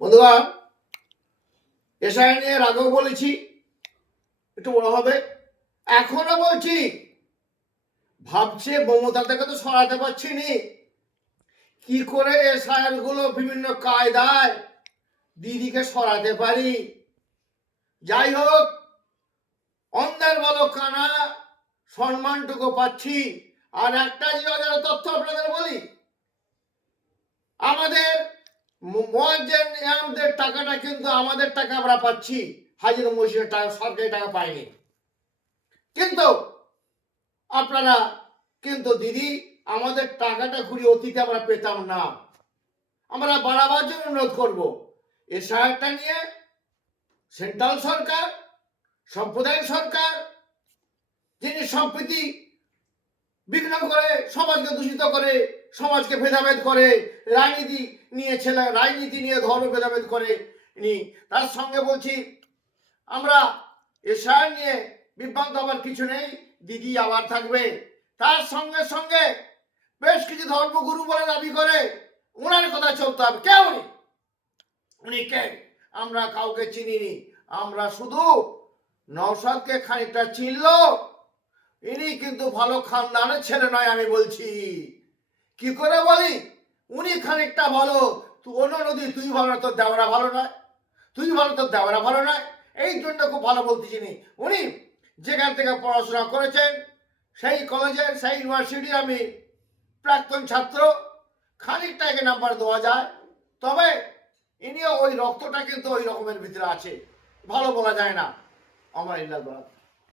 বন্ধুগণ, এসআই নিয়ে আগেও বলেছি, একটু বড় হবে, এখনো বলছি। ভাবছে মমতা থেকে তো সরাতে পারছি নি, কি করে এসআইআর গুলো বিভিন্ন কায়দায় দিদিকে সরাতে পারি। যাই হোক, অন্ধের বলো কানা, সম্মানটুকু পাচ্ছি। আর একটা যে তথ্য আপনাদের বলি, আমাদের মুয়াজ্জিনদের টাকাটা কিন্তু আমাদের টাকা আমরা পাচ্ছি, হাজির মসজিদের টাকা, সরকারি টাকা পাইনি। কিন্তু আপনারা কিন্তু দিদি আমাদের টাকাটা ঘুরিয়ে অতীতে আমরা পেতাম না। আমরা বাড়াবার জন্য অনুরোধ করবো, এসআইআরটা নিয়ে সেন্ট্রাল সরকার, সাম্প্রদায়িক সরকার, যিনি সম্প্রীতি বিঘ্ন করে, সমাজকে দূষিত করে, সমাজকে ভেদাভেদ করে, রাজনীতি নিয়ে ধর্ম ভেদাভেদ করে, তার সঙ্গে বলছি আমরা এসআইআর নিয়ে বিভ্রান্ত হবার কিছু নেই। দিদি আবার থাকবে। তার সঙ্গে সঙ্গে বেশ কিছু ধর্মগুরু বলে দাবি করে, ওনার কথা চলতে হবে। কে উনি কে? আমরা কাউকে চিনিনি। আমরা শুধু নওশাদকে খানিকটা চিনল। ইনি কিন্তু ভালো খানদানের ছেলে নয়, আমি বলছি। কি করে বলি? উনি খানিকটা ভালো, অন্য নদী তুই ভালো না, তোর দেওয়ারা ভালো নয়, তুই ভালো, তোর দেওয়ারা ভালো নয়, এই জন্য খুব ভালো বলতে চিনি। উনি যেখান থেকে পড়াশোনা করেছেন, সেই কলেজের, সেই ইউনিভার্সিটির আমি প্রাক্তন ছাত্র। খানিকটা একে নাম্বার দেওয়া যায়, তবে ইনিও ওই রক্তটা কিন্তু ওই রকমের ভিতরে আছে, ভালো বলা যায় না। আমার ইল্লাল বলা।